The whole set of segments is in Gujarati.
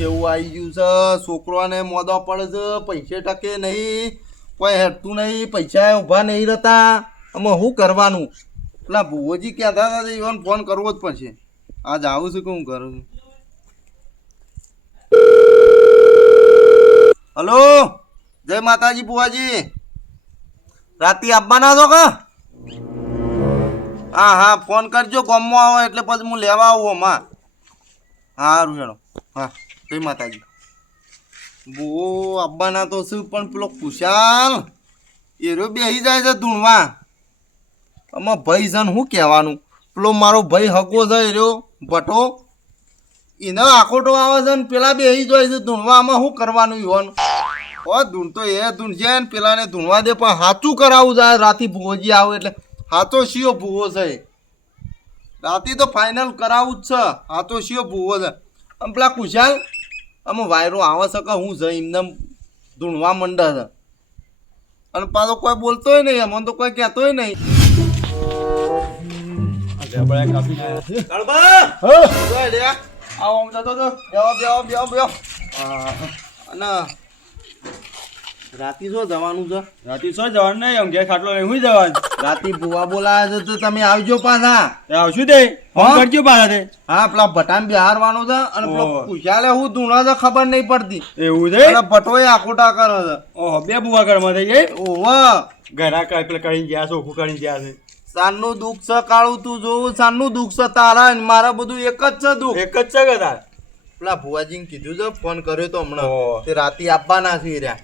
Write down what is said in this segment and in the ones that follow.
કેવું આવી ગયું છે. છોકરોને મોદો પડે છે. પૈસે ટકે નહીં. કોઈ હેઠતું નહીં. પૈસા ઊભા નહીં રહેતા. આમાં શું કરવાનું? એટલે ભુવોજી કહેતા હતા ઈવન ફોન કરવો જ પડશે. આજ આવું છું કે હું કરું છું? હલો? જય માતાજી બુવાજી રાતે આવવાના છો કે? હા હા, ફોન કરજો. ગામમાં આવો એટલે પછી હું લેવા આવું અમા સારું હેડો. હા. જય માતાજી. બો આવવાના તો શું પણ પેલો ખુશાલ એરો બેસી જાય છે ધૂણવા આમાં ભાઈ જન શું કહેવાનું? પેલો મારો ભાઈ હગો છે એરો ભટો એનો આખોટો આવે છે ને પેલા બેસી જાય છે ધૂણવા આમાં શું કરવાનું ઈવાનું? હો, ધૂણ તો એ ધૂણ છે ને પેલાને ધૂણવા દે, પણ સાચું કરાવવું જાય, રાતી ભૂવોજી આવે એટલે. હાથો શિયો ભૂવો છે રાતી તો ફાઇનલ કરાવવું જ છે. હાથો શિયો ભૂવો છે. આમ પેલા કુશાલ આમાં વાયરો આવે છે કે હું છે એમને ધૂણવા મંડે છે. અને પાછો કોઈ બોલતોય નહીં અમને તો કોઈ કહેતોય નહીં. જવાબ બેહો, બેહો, બેહો. અને રાતી શું જવાનું છે? રાતી શું જવાનું નહીં ઊંઘે ખાટલો લઈને હુઈ જવાનું. રાતી ભૂવા બોલાવે છે તો તમે આવજો પાછા. આવશું તે. ફોન કરજો પાછા તે. હા પેલા ભટાન બિહારવાનો છે અને પેલો કુશાલે હું ધૂણા છે ખબર નહીં પડતી. એવું છે? અને ભટોય આખોટા કરે છે. ઓહો બે બુવા ઘરમાં થઈ ગઈ? ઓહો. ઘરા કરીને ગયા છે ઓખું કરીને ગયા છે. સાનનું દુઃખ છે કાળું તું જોવું સાનનું દુઃખ છે તારા મારા બધું એક જ છે દુઃખ. એક જ છે કે તાર? પેલા ભુવાજીને કીધું છે ફોન કર્યો તો હમણાં. તે રાતી આપવાના છે રહ્યા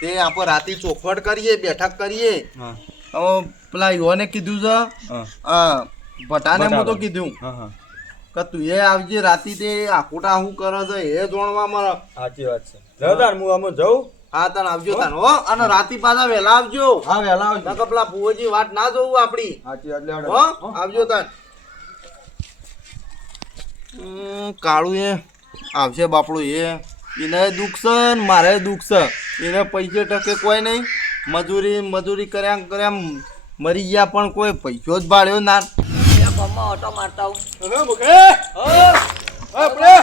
તે આપણે રાતી ચોખવટ કરીએ બેઠક કરીએ. પેલા યુવાને કીધું છે હા. ભટાને હું તો કીધું કે તું એ આવજે રાતી તે આખોટા શું કરે છે એ જોણવા મળે સાચી વાત છે. જાઉં હું આમાં જાઉં. હા તને આવજો તને હો. અને રાતી પાછા વહેલા આવજો. હા વહેલા આવજો. નકર પેલા ભુવાજી વાત ના જોવું આપડી. સાચી વાત હો આવજો તન કાળું એ. આવશે બાપડું એ. એને દુઃખ છે ને મારે દુઃખ છે. એને પૈસે ટકે કોઈ નહીં. મજૂરી મજૂરી કર્યા કર્યા મરી ગયા પણ કોઈ પૈસો જ ભાડ્યો ના. ગમમાં ઓટો મારતા આપણે?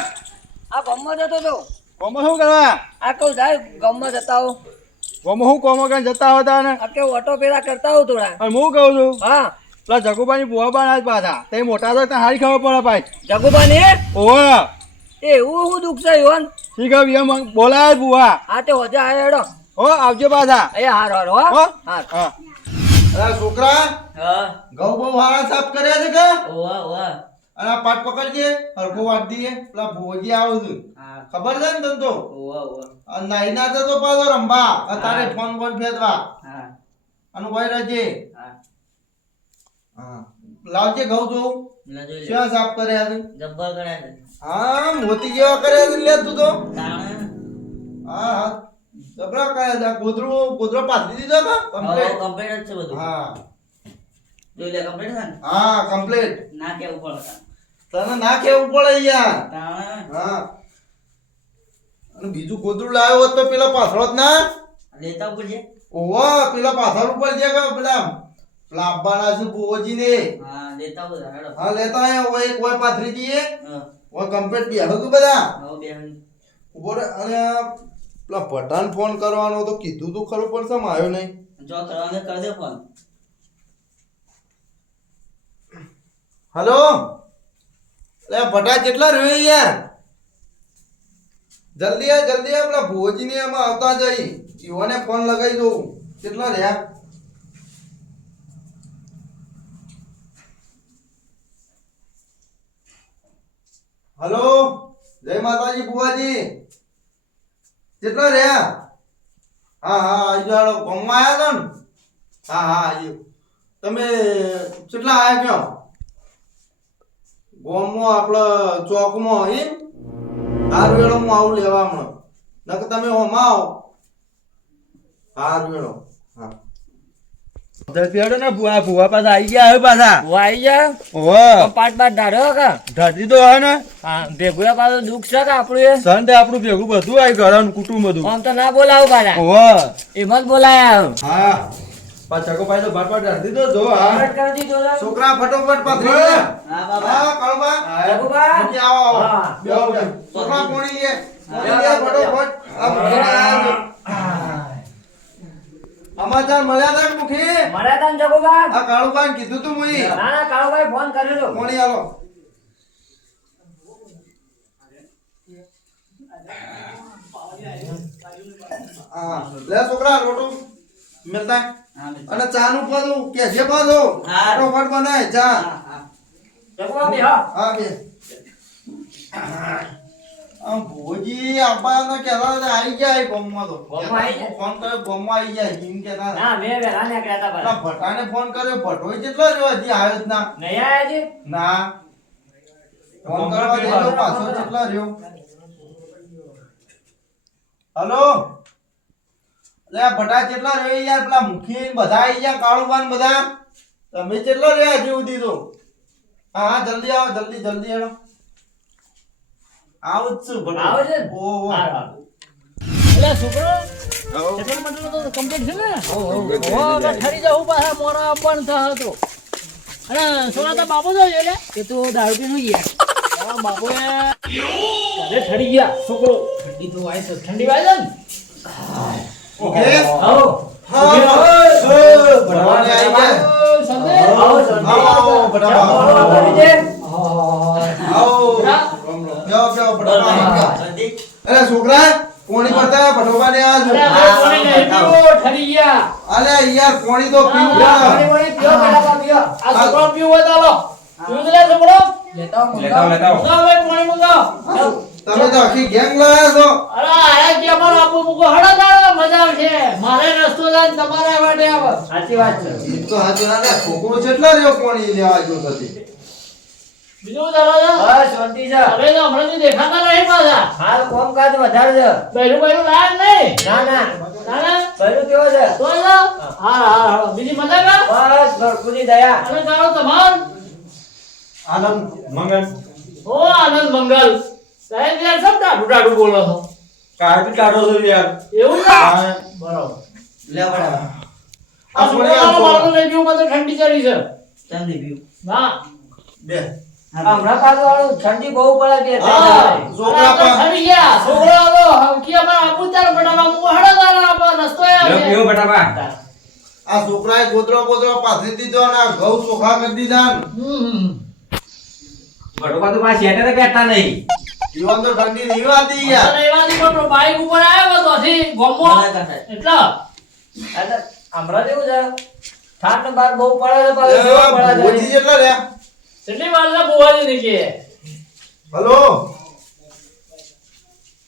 આ ગમમાં જતો તો. કોમો શું કરવા? આ કહું જાય ગમમાં જતા હો કોમો શું કોમો જતા હોતા ને? આ કે ઓટો પેલા કરતા હો થોડા. હું કહું છું? હા. પેલા જગુબાની બુવા બાના જ પાછા. તે મોટા તો ત્યાં હારી ખબર પડે ભાઈ. જગુબાની ઓવા. એ એવું હું દુઃખ છે યોન શી ખબર એમ બોલાય બુવા હા તે હોજે આયો હેડો. હો આવજો પાછા. એ હાર હાર હો. હો? હાર હા. અરે છોકરા હા. ગૌ બહુ હારા સાફ કર્યા છે કે? ઓવા ઓવા. અને આ પાટ પકડજે હરખો વાટ દઈએ. પેલા ભોજી આવું છું. ખબર છે ને તને તો? ઓવા ઓવા. અને નાઈ ના તો પાછો રંભા. તારે ફોન ફોન ફેરવા. હા. અને ભાઈ રજે લાવજે ઘઉં જોઉં. ક્યાં સાફ કર્યા છે? જબ્બર કર્યા છે. હા મોતી જેવા કર્યા છે લે તું તો. હા હા. જબરા કર્યા છે. ગોદરો ગોદરો પાથરી દીધો કા કમ્પ્લીટ કમ્પ્લીટ જ છે બધું. હા. જોઈ લે કમ્પ્લીટ છે હા કમ્પ્લીટ ના કેવું પડે તને ના કેવું પડે યાર? હા. અને બીજું ગોદરું લાવ્યો હોત તો પેલા પાથરો જ ના? લેતા પડશે ઓહો પેલા પાથર ઉપર જે કે પેલા પેલા આપવાના છે બુઓજી ને હા લેતા બધા હેડો. હા લેતા આયા કોઈ પાથરી દીએ. હા. હોય કમ્પ્લીટ બી હવે બધા? હવે બે મિનિટ. ઊભો રે અને પેલા પઠાણ ફોન કરવાનો તો કીધું તું ખરું પણ સમ આવ્યો નહીં. જો કરવાને કર દે ફોન હલો? લે ભટા કેટલા રહ્યો યાર? જલ્દી આ જલ્દી આ પેલા ભુવજી એમાં આવતા જઈ. ઈવોને ફોન લગાવી દઉં. કેટલા રહ્યા? હલો? જય માતાજી બુવાજી કેટલા રહ્યા? હા હા આવી જાડો ગામમાં આવ્યા હતા ને? હા હા આવ્યો તમે કેટલા આવ્યા કયો? ગોમમાં આપણે ચોકમાં એમ હાર વેળો હું આવું લેવા હમણાં નકર તમે ઓમાં આવો. હાર વેળો. હા. ને ભુવા ભુવા પાછા આવી ગયા હવે પાછા. ભુવા આવી ગયા? ઓહો. પાટ પાટ ધાર્યો કા ધરતી તો હે ને. ભેગું પાછું દુઃખ છે કે આપણું સંત આપણું ભેગું બધું આવી ઘર કુટુંબ બધું. આમ તો ના બોલાવું પાછા. ઓહો. એમ જ બોલાયા હા. જો હા. કરી દીધો છોકરા ફટોફટ પાથરી હા બાબા. હા કળબા. જગુબા. મૂકી આવો આવો. હા. બેહો, બેહો. છોકરા પોણી લે? ફટોફટ? આ મૂકીને આયા છો. સમાચાર મળ્યા તા મુખી? મળ્યા તા ને આ કાળુભાઈ કીધું તું મુઈ. ના ના કાળુભાઈ ફોન કરેલો કોણી આલો હા લે છોકરા રોટું મિલતા. અને ચા નું પાછું કે જે પાછું. હા. ફટોફટ બનાય ચા. જગુબા બે હા બે. ભોજી આઈ ગયા એ ગોમમાં તો? ફોન કર્યો ગોમમાં આઈ જાય. ના મેં ભટાને ફોન કર્યો ભટો કેટલો રહ્યો હજી આવ્યો જ ના. નહીં આયા હજી? ના. ફોન કરવા દેજો પાછો કેટલો રહ્યો? હલો? અરે ભટા કેટલા રહ્યો યાર? પેલા મુખી બધા આઈ ગયા કાળુબાન બધા? તમે કેટલો રહ્યા હજી સુધી તો? હા હા જલ્દી આવો જલ્દી જલ્દી હેડો. આવું જ છું આવે છે? ઓહો. એટલે છોકરો આવો. મંડળ તો કમ્પ્લીટ છે ને? હો, હો, હો. હો, તો ઠરી જાઉં પાછા મોરા પણ થા હતો અને સોના તો બાપુ જો એટલે. એ તો દારૂ પીનું ગયા આ એ ઠરી ગયા. છોકરો ઠંડી તો વાય છે. ઠંડી વાય છે ઓકે. આવો. ગયા. આવો, આવો, ભટા આવો. આવો જાઓ ભટા હા. અરે છોકરા. કોણી પડતા ભટોબા ને આ અરે યાર કોણી તો પીવું. પડે. આ છોકરો પીવું હોય તો આલો પીવું લે છોકરો. લેતા આવો, મંગાવો ભાઈ પાણી મંગાવો તમે તો આખી ગેંગ લાયા છો. અરે આયા કે અમારો આપો મૂકો હળો દાડો મજા આવશે. મારે રસ્તો તમારા માટે આવે. સાચી વાત છે. તો હાજુ ના લે કેટલા રહ્યો કોણી લેવા જો થતી બીજું ચાલો છે? બસ શાંતિ છે. હવે તો હમણાંથી દેખાતા નહીં પાછા. હાલ કોમકાજ વધારે છે. બૈરું બૈરું લાયક નહીં. ના ના. ના ના. પહેલું કેવો છે. તો હા હા હા. બીજી મજા કા બસ ભરપૂરી દયા. અને ચાલો તમાર. આનંદ મંગન ઓ આનંદ મંગલ. સાહેબ યાર સબ ડાડું ડાડું બોલો છો. કાઢી કાઢો છો યાર. એવું ના બરાબર. લે બરાબર આ છોકરાનો બાળકો લઈ ગયું મને ઠંડી ચડી છે. ચાંદી પીવું. ના બે. હમણાં પાછું વાળું ઠંડી બહુ પડે બે ત્રણ હા દાડે. છોકરા છોકરા પણ- ઠરી ગયા છોકરા તો હમકી અમાર આપું બટાવા મૂકો હળો તાર રસ્તો આવે આ છોકરાએ ગોદરો ગોદરો પાથરી દીધો અને આ ઘઉં ચોખા કરી દીધા ને. હમ. જીવન તો ઠંડી નહીં વાતી પણ બાઈક ઉપર આવ્યો તો હજી ગમો. એટલા. હમણાં જેવું છે. ને બાર બહુ પડે પાછું જેટલા રહ્યા. એટલી વાર ના બોવાજી કે હલો?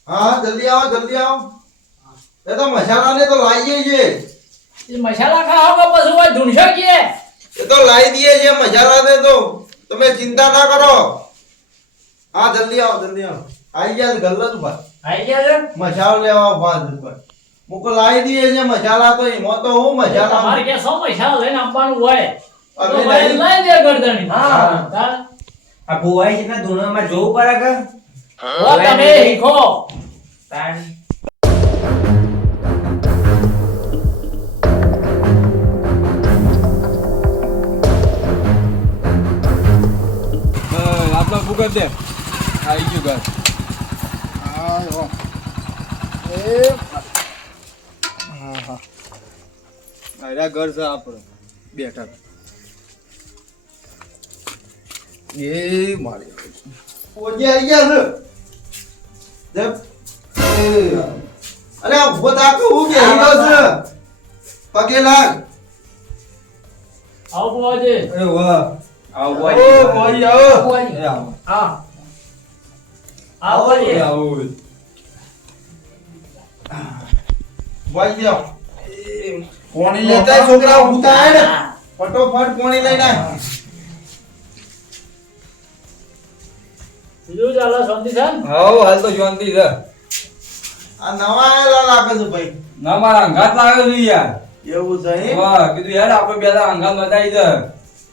હા જલ્દી આવો જલ્દી આવો. એ તો મસાલાને તો લાવીએ છે. એ મસાલા ખાઓ કે પછી ધૂણશો કે એ તો લાવી દઈએ છે મસાલાને તો. તમે ચિંતા ના કરો. હા જલ્દી આવો જલ્દી આવો. આવી ગયા છે ગલ્લા ઉપર. આઈ ગયા છે? મસાલો લેવા છે ઉપર. મુકો લાવી દઈએ છે મસાલા તો એમાં તો હું મસાલા મારે કે સો મસાલા લઈને આપવાનું હોય. હા. આ ભુવાઈ જેટલા ધૂણોમાં જોવું પડે કે? હો તમે શીખો. તાણ આપણા ફૂગર દે? આવી ગયું ઘર. અરે ઘર છે આપણું. બેઠા એ મારી ઓજી આવી ગયા છે અરે આ ઊભો થા કે હું બેહી ગયો છે? પગે લાગ. આવો બોવાજી અરે વાહ. આવો ઓ ભુવાજી. કોઈ આવો બોવાજી એ આવો. હા. આવો એ વળી. આવો ભાઈ પોણી લેતા છોકરા ઉતાય ને. ફટોફટ પોણી લઈને બીજું ચાલો શાંતિ છે? ને? હાલ તો શાંતિ છે. આ નવા આયેલા લાગે છે ભાઈ. ના મારા અંગાત લાગે છે યાર. એવું છે વાહ કીધું યાર આપણે બે દાડા અંગાત મચાઈ છે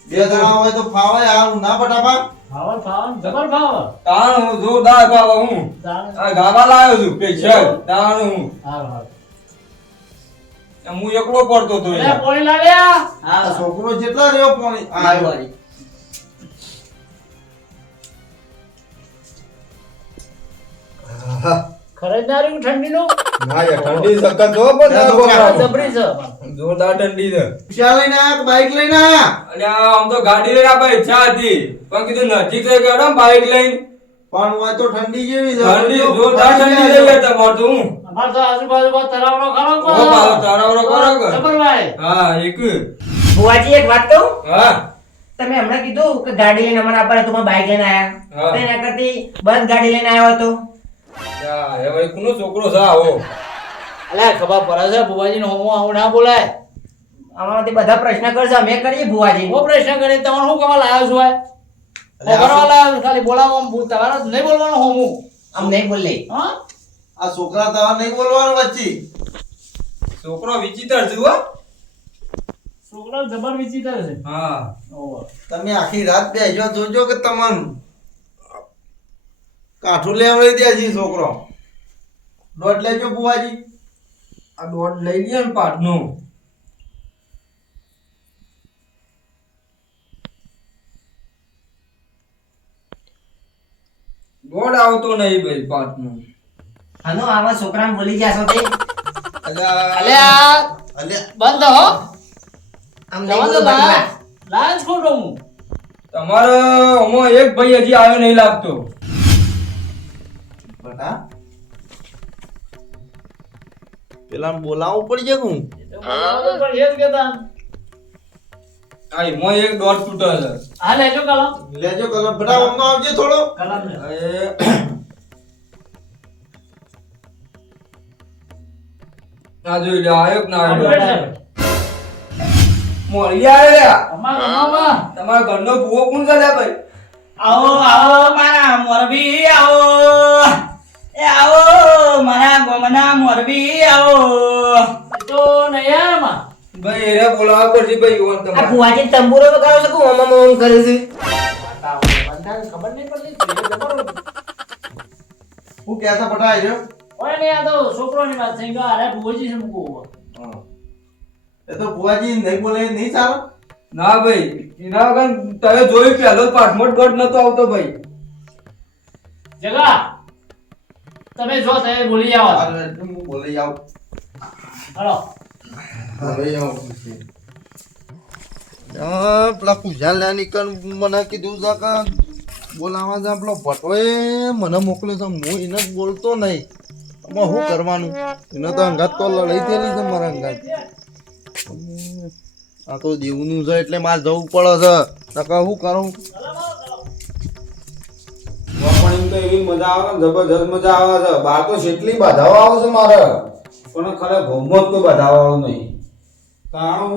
બે જણા હોય તો ફાવે હારું ના ફટાફટ. ખાવાનું ખાવાનું જબર ખાવ તાણ હું જોરદાર બાબા હું. આ ગાવા લાવ્યો છું સ્પેશિયલ તાણ હું. હું એકલો પડતો તો લે, પોણી લાવ્યા? આ છોકરો જેટલા રહ્યો પોણી? આ આવ્યો. ખરીદનારી ના યાર ઠંડી સખત જો પણ ના, ના બોલાવો. જબરી છે. જોરદાર ઠંડી છે. રિક્ષા લઈને આયા બાઈક લઈને અલ્યા આમ તો ગાડી લઈને આપણે ઈચ્છા હતી પણ કીધું નજીક થઈ ગયો બાઈક લઈને. પણ હોય તો ઠંડી જેવી છે. ઠંડી જોરદાર ઠંડી થઈ ગઈ તમારે તો હું. અમાર તો આજુબાજુ બહુ તરાવડો ખરો ઓ બાબા, ખરો જબરભાઈ. હા એક. બુવાજી એક વાત કહું? હા. તમે હમણાં કીધું કે ગાડી લઈને અમારા આપવા તમે બાઈક લઈને આવ્યા આયા એના કરતી બંધ ગાડી લઈને આવ્યો હતો. યા, ભાઈ કોનો છોકરો છે આવો? અલે ખબર પડે છે બુવાજી હોમો આવું ના બોલાય. આમાંથી બધા પ્રશ્ન કરશે અમે કરીએ ભુવાજી. હું પ્રશ્ન કરી તમારે શું કરવા લાવ્યો છું લાવ્યો ખાલી બોલાવો આમ તમારે નહીં બોલવાનું હોમું આમ નહીં બોલી હા? આ છોકરા તમારે નહીં બોલવાનું વચ્ચે. છોકરો વિચિત્ર છે હો. છોકરો જબર વિચિત્ર છે. હા. તમે આખી રાત બેજો જોજો કે તમને કાઠું લેવડાવી દે છે છોકરો. દોઢ લેજો બુવાજી આ દોઢ લઈ લે ને પાટનું. દોઢ આવતો નહીં ભાઈ પાટનું. હનો આવા છોકરાને બોલી જાશો તે અલ્યા. અલે બંધ હો. આમ નહીં જવા દો. લાય ખોટો હું. તમારો હમો એક ભાઈ હજી આવ્યો નહીં લાગતો. બટા પેલા બોલાવું પડશે કે હું? તો બોલાવો તો પણ એ જ કહેતા. આ એમાં એક દોઢ તૂટે છે હા લેજો કલમ. લેજો કલમ. બટા અમને આવજે થોડો. કલમ લે. જોઈ લે આયો ના. મોરી તમારા ઘરનો ભૂવો કોણ કર્યા ભાઈ? આવો આવો મારા મોરબી આવો. એ આવો મારા ગોમના મોરબી આવો. તો નયામાં. ભાઈ એને બોલાવા પડશે ભાઈ ઓન આ ફુવાજી તંબુરો વગાડો છે કે ઓમ ઓમ ઓમ કરે છે? ખબર નહીં પડતી હું કહેતા પટાઈ રહ્યો. ઓય ને આ તો છોકરોની વાત થઈ ગયો અરે ફુવાજી છે મૂકવું એ તો ફુવાજી નહીં બોલે નહીં ચાલો? ના ભાઈ એના વગર તમે જોયું પહેલો પાઠમોટ ગઢ નતો આવતો ભાઈ. જગા. તમે જો તમે બોલી આવો હું બોલી આવું હલો. બોલી આવું પેલા પૂજા લે નીકળ મને કીધું છે કે બોલાવા છે પેલો ભટોએ મને મોકલ્યો છે. હું એને જ બોલતો નહીં. આમાં શું કરવાનું? એને તો અંગાત તો લડાઈ થયેલી છે મારા અંગાત. આ તો દેવનું છે એટલે મારે જવું પડે છે. નકર શું કરું? પણ એમ તો એવી મજા આવે ને જબરજસ્ત મજા આવે છે. બહાર તો કેટલી બાધાઓ આવે છે મારે પણ ખરે ભોમો તો કોઈ બાધાઓ વાળો નહીં તાણ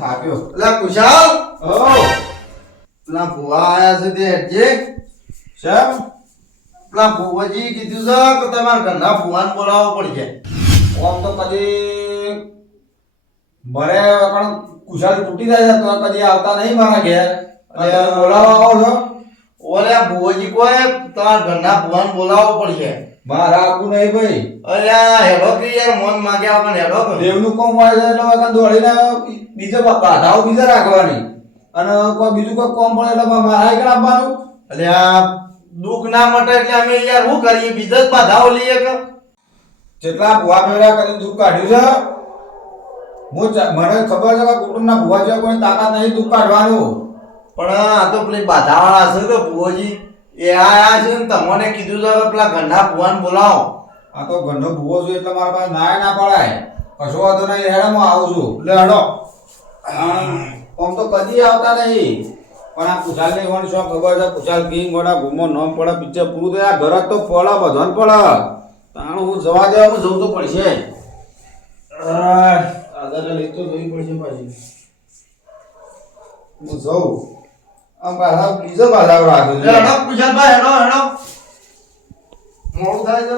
થાક્યો. એટલે કુશાલ? પેલા ભુવા આયા છે તે હેઠજે શેમ? પેલા ભુવાજી કીધું છે કે તમારા ઘરના ભુવાને બોલાવવો પડશે. ઓમ તો કદી મરે પણ કુશાલ તૂટી જાય છે તો કદી આવતા નહીં મારા ઘેર. બોલાવવા આવો છો? ઓલે આ કોઈ તમારા ઘરના ભુવાન બોલાવવો પડશે. મારા આવું નહીં ભાઈ. અલ્યા હેડો કે યાર મન માગે વગર હેડો કે દેવનું કોમ હોય એટલે વખત દોડીને બીજો બાધાઓ બીજા રાખવાની. અને કોઈ બીજું કોઈ કોમ પડે એટલે મારા એક આપવાનું અલ્યા દુઃખ ના મટે એટલે અમે યાર શું કરીએ? બીજા બાધાઓ લઈએ કે? જેટલા ભુવા મેળા કરી દુઃખ કાઢ્યું છે હું મને ખબર છે કે કુટુંબના ભુવા જેવા કોઈ તાકાત નહીં દુઃખ કાઢવાનું. પણ આ તો પેલી બાધાવાળા છે કે ભુવાજી એ આયા છે ને તમને કીધું છે કે પેલા ગંડા ભુવાને બોલાવો. આ તો ગંડો ભુવો છું એટલે મારા પાસે નાય ના પડાય. કશો વાંધો નહીં હેડે હું આવું છું. એટલે હેડો. આમ તો કદી આવતા નહીં. પણ આ કુશાલની વણ શું ખબર છે? કુશાલ કિંગ વડા ગુમો નોમ પડે પિક્ચર પૂરું થયા. ઘર તો પડે બધાને પડે તાણ હું જવા દેવા જવું તો પડશે. આગળ લઈ તો જવી પડશે પાછી. હું જઉં. આમ પાછા બીજો પાછા રાખજો એટલે હેડો કુશાલભાઈ હેડો હેડો. મોડું થાય છે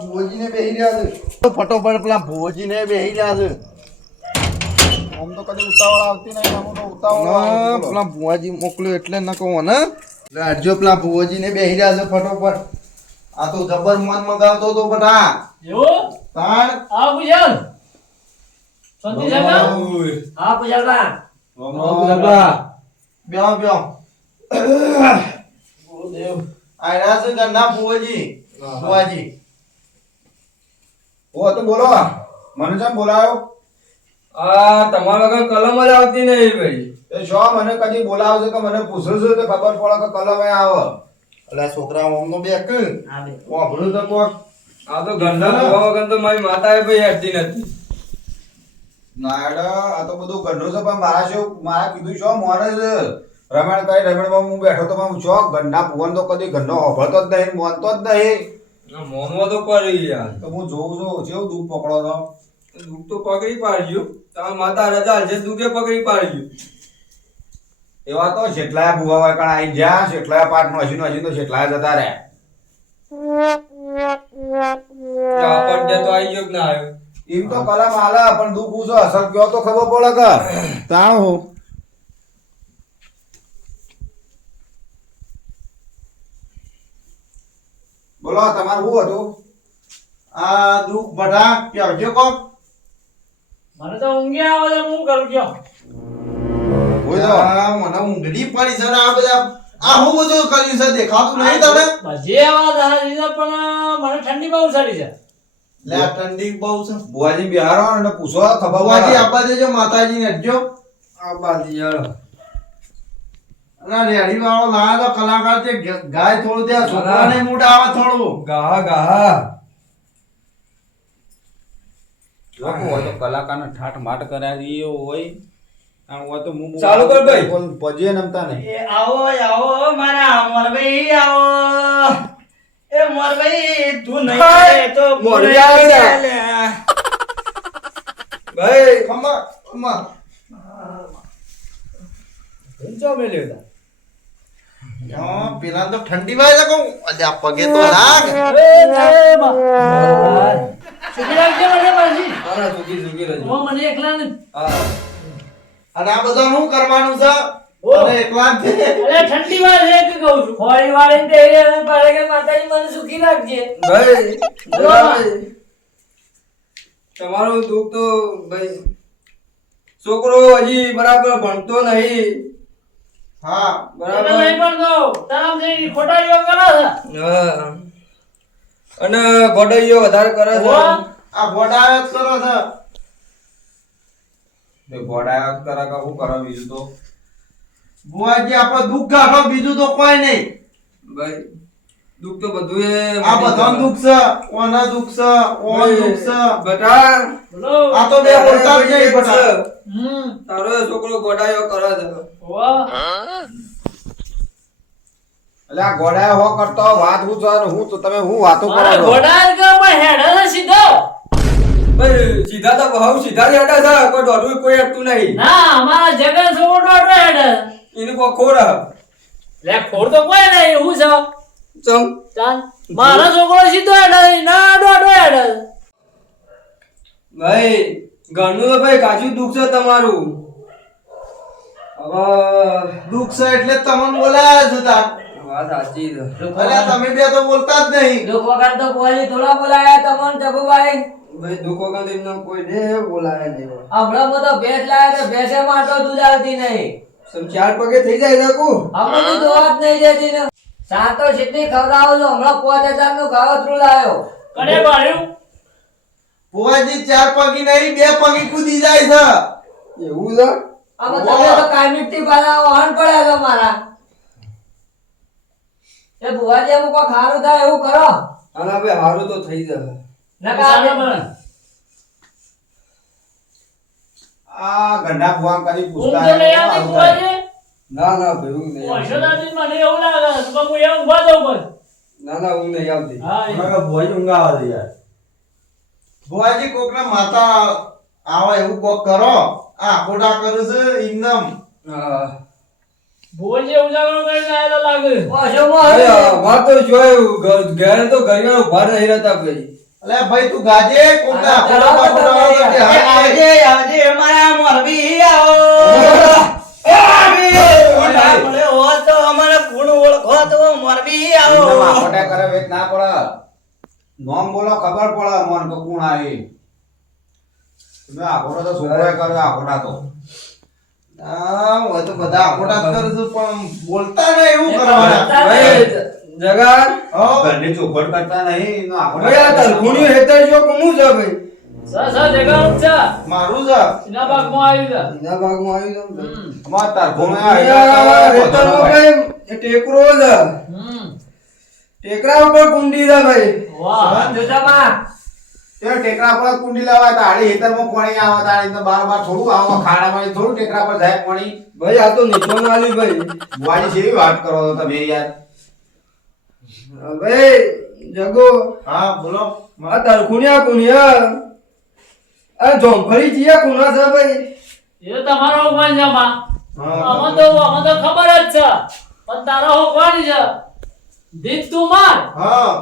ભુવાજીને બેહી રહ્યા છે. ફટોફટ પેલા ભુવાજીને બેહી રહ્યા છે. આમ તો કદી ઉતાવળ આવતી નહીં આમ તો ઉતાવળ ના, પેલા ભુવાજી મોકલ્યો એટલે ન કહો ને આજો પેલા ભુવાજીને બેહી રહ્યા છે ફટોફટ. આ તો જબર મન મગાવતો હતો બટા એવું? તાણ? આ છે બ્યો. બેહો બેહો. આયરા છે ઘરના ભુવાજી ભુવાજી. ઓ તો બોલો. મને કેમ બોલાયો? આ તમારા વગર કલમ જ આવતી નહીં ભાઈ. એ શો મને કદી બોલાવશે કે મને પૂછે છે તો ખબર પડે કે કલમ એ આવે. એટલે છોકરા ઓમનો બેક. હા બે વાપરું તો કોક. આ તો ગંધા ના વગર તો મારી માતા એ ભાઈ હતી નથી. નાયડા આ તો બધું ગંઢો છે પણ મારા શું મારા કીધું શું મોને છે રમણ કઈ રમણમાં હું બેઠો તો હું છો ગંડા ભુવન તો કદી ગંડો હોભળતો જ નહીં મોનતો જ નહીં. આ મોનમાં તો પડી યાર. તો હું જોઉં છું જેવું દુઃખ પકડો છો. દુઃખ તો પકડી તમારી માતા રજા છે દુઃખે પકડી પાડજો. એવા તો જેટલા ભુવા હોય કણ આઈ જ્યાં જેટલાય પાટ નોસી હજી તો જેટલા જતા રહ્યા તો આવી ગયો કે ના આવ્યો એમ તો કલમ આલા પણ દુઃખ પૂછો અસર કયો તો ખબર પડે કે? તાણ હું. બોલો તમારું શું હતું? આ દુઃખ બઢા પ્યાવજો કોક? મને તો ઊંઘી આવે છે હું કરું કયો તો. મને ઊંઘડી પડી છે આ બધા આ હું બધું કર્યું છે દેખાતું નહીં તમે જે આવા દાદા છે પણ મને ઠંડી બહુ સારી છે. લે આ ઠંડી બહુ છે. બુઆજી બિહારો અને પૂછો ખબર ભગવાનજી પડે. દેજો માતાજી ને હટજો આ બાજી યાર રેડી વાળો લાયા તો કલાકાર છે ગાય થોડું ત્યાં છોકરાને મૂડ આવે થોડું. ગાહા ગાહા. લોકો હોય તો કલાકારને ઠાઠ માટ કરાવી હોય. તો મું- મું- ચાલુ કર ભાઈ. પજે નમતા નહીં. એ આવો આવો મારા મોરભાઈ આવો. એ મોરભાઈ તું નહીં આવે તો મોરભાઈ આવે. છે. ભાઈ ખમા ખમા. ઊંચો મેલ્યો તા. પેલા તો ઠંડી વાય કહું અલ્યા પગે તો લાગ. એ બા. રાખજે મને પાછી. તારા સુખી સુખી રહેજો. મને એકલા ને હા. અને આ બધા શું કરવાનું છે? છે. અરે ઠંડી વાર છે કે કહું છું? હોળી વાળી તે એને પાડે કે માતાજી મને સુખી રાખજે. ભાઈ ભાઈ. તમારું દુઃખ તો ભાઈ છોકરો હજી બરાબર ભણતો નહીં. હા. બરાબર. નહીં બરાબર પણ તો તારામ થઈ કરો છે? હા. અને ગોડાઈઓ વધારે કરે છે. આ ગોડાયો જ કરો છે. ગોડાયા જ કરે કે શું કરે બીજું તો? બુઆજી આપણો દુઃખ કાઢો બીજું તો કોઈ નહીં. ભાઈ દુઃખ તો બધું એ આ બધાનું દુઃખ છે ઓના દુઃખ છે ઓન દુઃખ છે. બટા બોલો. આ તો બે બોલતા જ નહીં બટા. હમ. તારો એ છોકરો ગોડાયો કરે છે. વાહ એટલે આ ગોડાયા હો કરતો વાત હું છો અને હું તો તમે હું વાતો કરો છો? ઘોડા કે પણ હેડે સીધો? ભાઈ સીધા તો બહુ સીધા જ હેડે છે કોઈ ડોડું કોઈ હેડતું નહીં. ના અમારા જગન છોકરો ડોડો હેડે. એનું કો ખોર લે ખોર તો કોઈ નહીં હું છે. ચમ. ચાલ. મારો છોકરો સીધો એડે ના દોડો એડે ભાઈ ઘરનું તો ભાઈ કાચું દુઃખ છે તમારું. હવે દુઃખ છે એટલે તમને બોલાયા છે તાર. વાત સાચી છે. તમે બે તો બોલતા જ નહીં. દુઃખ વગર તો કોઈ થોડા બોલાયા તમને જગુભાઈ ભાઈ દુઃખ વગર એમને કોઈ દે બોલાય નહીં હમણાં બધો ભેંસ લાયા તો ભેંસે મારતો તું દૂધ આવતી નહીં. સમ ચાર પગે થઈ જાય લાકુ હમણાં તો વાત નહીં દેતી ને. સાતો જેટલી ખવડાવું છું. હમણાં પાંચ હજારનું ખાવતરું લાવ્યો કને પાડ્યું પોવાજી ચાર પગી નહીં બે પગી કૂદી જાય છે. એવું છે? આમાં તમે તો કાયમિકથી પાછા વહન પડ્યા છો મારા. એ ભુવાજી અમુક ખારું થાય એવું કરો. અને હવે હારું તો થઈ જશે. નકા સામે આપણે- મને. આ ગંડા ભુવા કદી પૂછતા. આવતી આવું. કુવાજી? ના ના ભાઈ ઊંઘ નહીં આવતી. નથી મને એવું લાગે તો હું એમ ઊભા જાઉં પણ. ના ના હું નહીં આવતી. હા યાર. બુઆજી કોકને માતા આવે એવું કોક કરો. આ કોડા કરે છે ઇન્દમ ભોજે ઉજાગરો કરીને આયેલો લાગે. અરે, હવે અમાર તો જોયું ઘરે તો ઘડિયાળ ઊભા રહી રહેતા ભાઈ અલે ભાઈ તું ગાજે કોકને હા, આવો. ઓલા બોલે હો તો અમારે ગુણ ઓળખો તો મોરબી આવો. ઇન્દમ કરે વેચ ના પડે. નોમ બોલો ખબર પડે મન તો કોણ આવી. તમે આખોડો તો છોકરોએ કર્યો આખોડા તો. આ તો બધા આખોટા જ કરું છું પણ બોલતા ને એવું કરવાના. ભાઈ જગા. ઘરની ચોખવટ કરતા નહીં એનો આપણે ભાઈ આ તરખુણી હેતર જો કોનું છે ભાઈ? સર સર જગાડું છે. મારું છે. એના ભાગમાં આવ્યું છે. એના ભાગમાં આવી હમ. અમાર તરફોમાં હેતર નો ભાઈ એ ટેકરો છે. ટેકરા ઉપર કુંડી છે ભાઈ. વાહ. જોતામાં તે ટેકરા પર કુંડી લાવાય તાળી હેતરમાં પાણી આવે તાળી તો બાર બાર થોડું આવે. ખાડામાં થોડું ટેકરા પર જાય પાણી. ભાઈ આ તો નીચો નાલી ભાઈ. બુઆજી જેવી વાત કરો છો તમે યાર. ભાઈ જગો. હા બોલો. આ તરખુણિયા કુનિયા. આ જોંફળી જીયા કુના છે ભાઈ. એ તમારો હુકમ છે માં અમે તો અમે તો ખબર જ છે. પણ તારો હુકમ છે. દીપ તું માર. હા.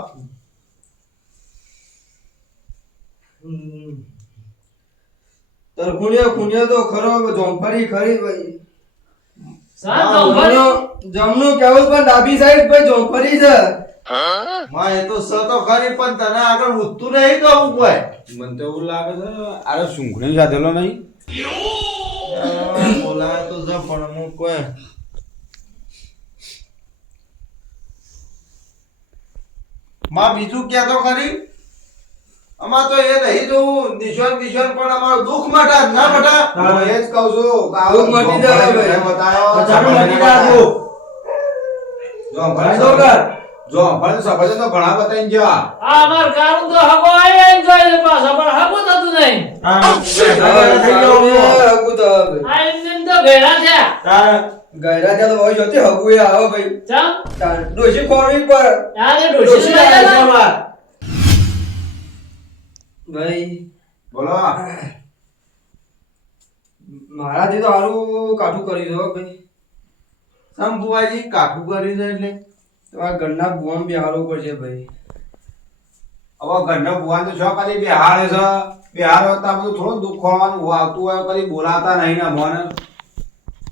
તરખુણિયા કુણિયા તો ખરો જોંફળી ખરી ભાઈ. સા જમવાનું જમનું કેવું પણ ડાબી સાઈડ ભાઈ જોંફળી છે. માં એ તો સ તો ખરી પણ તને આગળ ઉઠતું નહીં તો હું કોઈ? મને તો એવું લાગે છે અરે સૂંઘણી સાધેલો નહીં? બોલાય તો છે પણ હું કોઈ? માં બીજું કે તો ખરી? અમાર તો એ નહીં જોવું નિશાન નિશાન પણ અમારું દુઃખ મટા ના મટા? હું. એ જ કહું છું દુઃખ મટી જાય. બતાયો, મટી જાય દુઃખ. જોંફળી ફાયદો કર. જોંફળી સફરજન તો ઘણા બતાવીને ગયા આ અમાર કારું તો હગો આઈ આઈ જોઈ પાછો પણ હગો થતું નહીં. હગું તો આ એમને તો ઘેડા છે. ગયરા ત્યાં તો ભાઈ જોતી હગું એ આવે ભાઈ. ચમ? તાર ડોશી ખોરવી પર. યાર એ ડોશી લાગેલા. ભાઈ. બોલો. મારાથી તો હારું કાઠું કરી દો ભાઈ. સમ બુવાજી કાઠું કરી દો એટલે? તમારા ઘરના ભુવન બી હારું પડશે ભાઈ. હવે ઘરના ભુવાન તો છો કરી બિહાર છે? બિહાર હતા બધું થોડું દુઃખ હોવાનું આવતું હોય કદી બોલાતા નહીં ને મને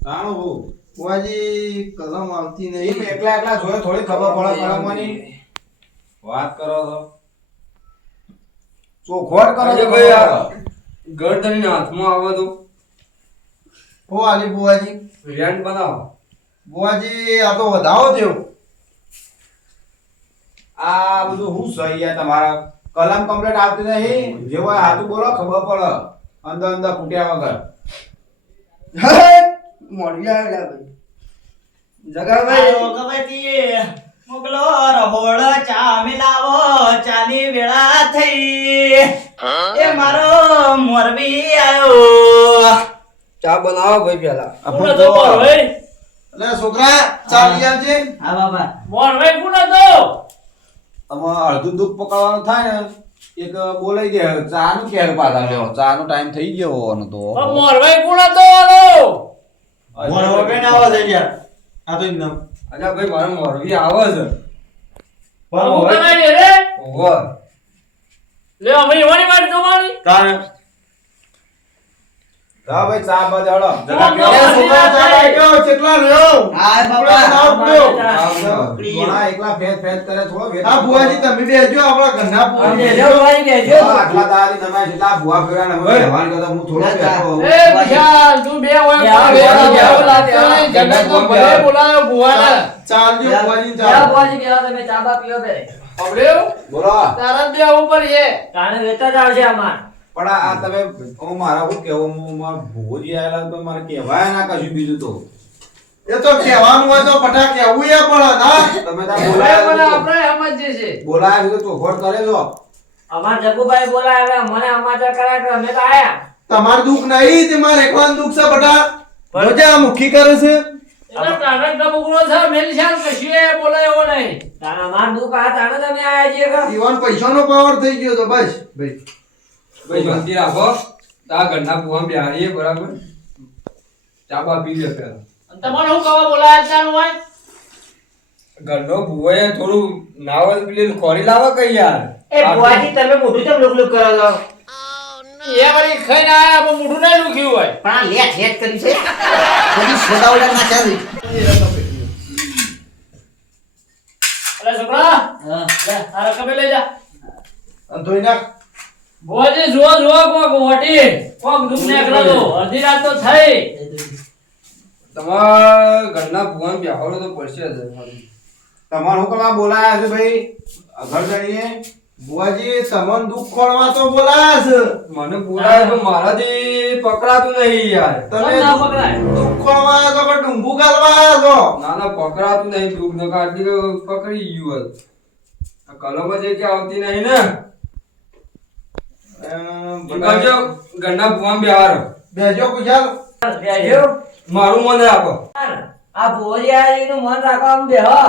જાણો હું બુવાજી કલમ આવતી નહીં. એકલા એકલા જોયે થોડી ખબર પડે કલમની. વાત કરો તો ચોખવટ કરો છો ભાઈ આ ગરદનની હાથમાં આવે તો. હો આલી બુવાજી. રેન્ટ બનાવો. બુવાજી આ તો વધાવો દેવ. આ બધું હું સહી તમારા કલમ કમ્પ્લીટ આવતી નહીં. જેવો હાથું બોલો ખબર પડે. અંદર અંદર ફૂટ્યા વગર. મોડી આવેલા ભાઈ. જગાભાઈ ભગવતી મોકલો રહોળ ચા મિલાવો ચાની વેળા થઈ. એ મારો મોરબી આયો. ચા બનાવો ભાઈ પેલા. હતો મોરભાઈ? એટલે છોકરા ચાલી આવજે. હા બાબા. મોરભાઈ કોણ હતો? આમાં અડધું દુઃખ પકડવાનું થાય ને એક બોલાઈ દે ચા નું કેર પાછા લેવો. ચા નો ટાઈમ થઈ ગયો હોવાનો તો. પણ મોરભાઈ કોણ હતો આનો? અજા ભાઈ મારે મોરવી આવે છે. આવું કરાય રે? ઓહો. લે અમે એવાની વાળી તમારી? હા ભાઈ ચા બાદ હળો જરા કોણ કેવો? એ છોકરા ચા. લાગ્યો કેટલા લ્યો હાય બાબા. ઘણા એકલા ફેર ફેર કરે થોડો વેત આ બુવાજી તમે બેજો આપણા ઘરના બુવાજી બેજો ભાઈ બેજો. આટલા દાડાથી તમે જેટલા ભૂવા ફેર્યા ને હવે રહેવાનું કરતા હું થોડો બેઠો એ વિશાલ, તું બે હોય બે બે બે આવો, આવો, બે આવો. લાગતો નહીં. જગતનો ભલે બોલાયો ભુવાને. ચાલજો બુવાજી ચાલ. બોજી બેહો તમે ચા બા પીઓ બે. સાંભળ્યું? બોલો. તારા બે આવું પડીએ. તાણે વેતા જ આવશે અમાર પણ આ તમે હું મારા શું કેવું હું મારા ભૂવોજી આવેલા તો મારે કહેવાય ના કશું બીજું તો. એ તો કહેવાનું હોય તો પટા કેવું એ પણ ના. તમે તાર બોલાય બોલાયા મને તો- આપણે સમજીએ છે. બોલાયા તો ચોખવટ કરે લો અમાર જગુભાઈ બોલાવ્યા મને અમાર કરા કે અમે તો આયા. તમાર દુઃખ નહીં તે મારે એકવાન દુઃખ છે બટા આ મુખી કરે છે. એટલે તારક ગબુગળો છે, મેલશાન કશું એ બોલે એવો નહીં. તારા અમાર દુઃખ આ તાણે તમે આયા છે કે? જીવન પૈસાનો પાવર થઈ ગયો તો બસ ભાઈ. ભાઈ શાંતિ રાખો. તા ઘરના ભુવન બિહારીએ બરાબર? ચા બા પી લે પેલા તમારે હું કવા બોલાયા હોય? ઘરનો ભુવાએ થોડું નાવલ પેલી ખોરી લાવો કઈ યાર. એ ભુવાજી તમે મોઢું કેમ લુક લુક કરો છો એ વળી ખાઈને આયા, પણ મોઢું ના દુખ્યું હોય. પણ આ લેટ લેટ કરી છે. બધી સોડાવડા ના ચાલી. અલા છોકરા, લે, આ રકમે લઈ જા. અને ધોઈ નાખ. ભોજી જો જો કોક ઓટી કોક દુઃખ નીકળો તો અડધી રાત તો થઈ. તમાર ઘરના ભુવન બેહાડો તો પડશે જ. તમાર કરવા બોલાયા છે ભાઈ? ઘર જણીએ બુવાજી તમન દુખ ખોળવા તો બોલાયા છે. મને બોલાય તો મારાથી પકડાતું નહીં યાર. તમે ના પકડાય. દુખ ખોળવા તો છો ડુંગુ ગાલવા છો. ના ના પકડાતું નહીં. દુઃખ ન કાઢી પકડી ગયું હોત. કલમ જે કે આવતી નહીં ને. એમ, ગંડા ઘરના ભુવન બેજો કુશાલ બેજો. મારું મન રાખો. આ ભોજિયારીનું મન રાખવા આમ બેહો.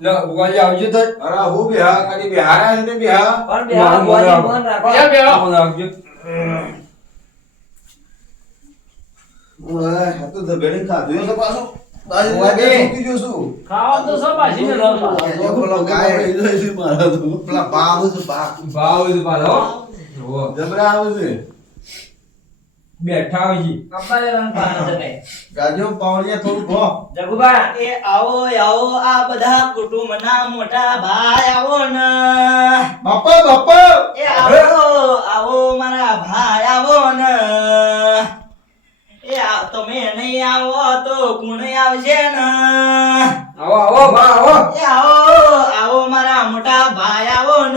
લે ભુવાજી આવજો તો. અરે હું બિહાર કદી બિહાર છે ને બિહાર પણ બેહો મન રાખો. મન રાખો. કેમ બેહો? મને આપજો ઓય, આ તો ધબેડીને ખાધું છે પાછું. ખાવા તો સબ પાછી ને રસ આ પેલો ગાય. પેલા છે બાપ ભાવ બધું પાછો. જુઓ. જબરા બેઠા ગાજો થોડું ભો. જગુબા એ આવો આવો આ બધા કુટુંબના મોટા ભાઈ આવો ને. બાપા બાપા. એ આવો આવો મારા ભાઈ આવો ને. એ આ તમે નહીં આવો તો કોણ આવશે ને? આવો આવો ભા આવો. એ આવો આવો મારા મોટા ભાઈ આવો ન.